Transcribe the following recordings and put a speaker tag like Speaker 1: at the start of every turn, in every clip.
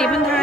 Speaker 1: 입은 다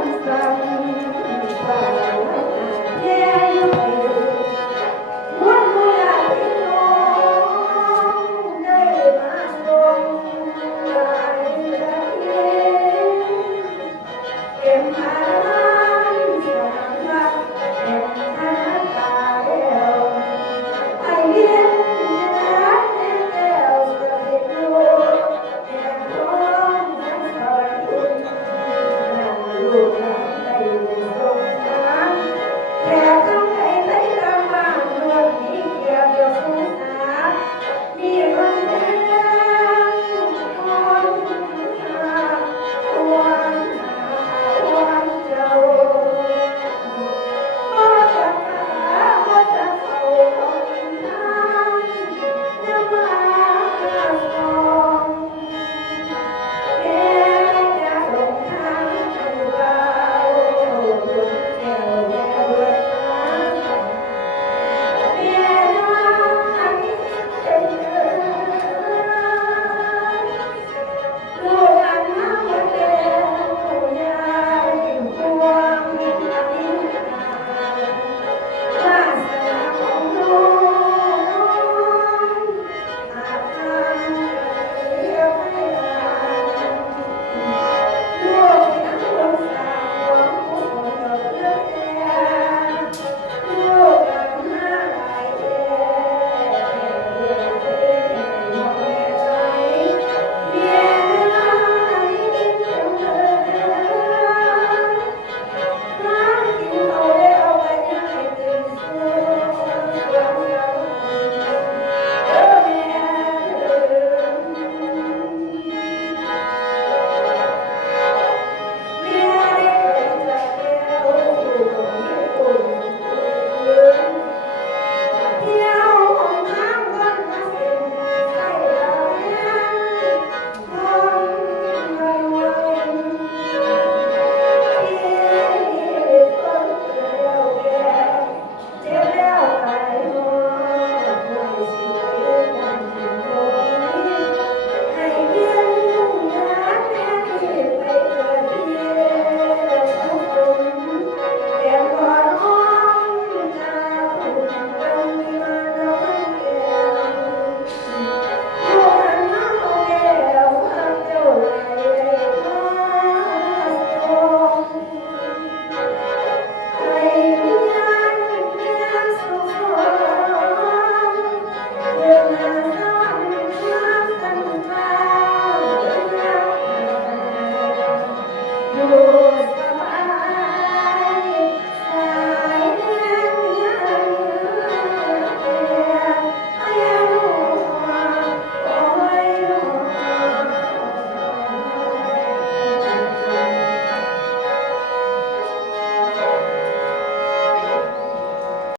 Speaker 2: Christ.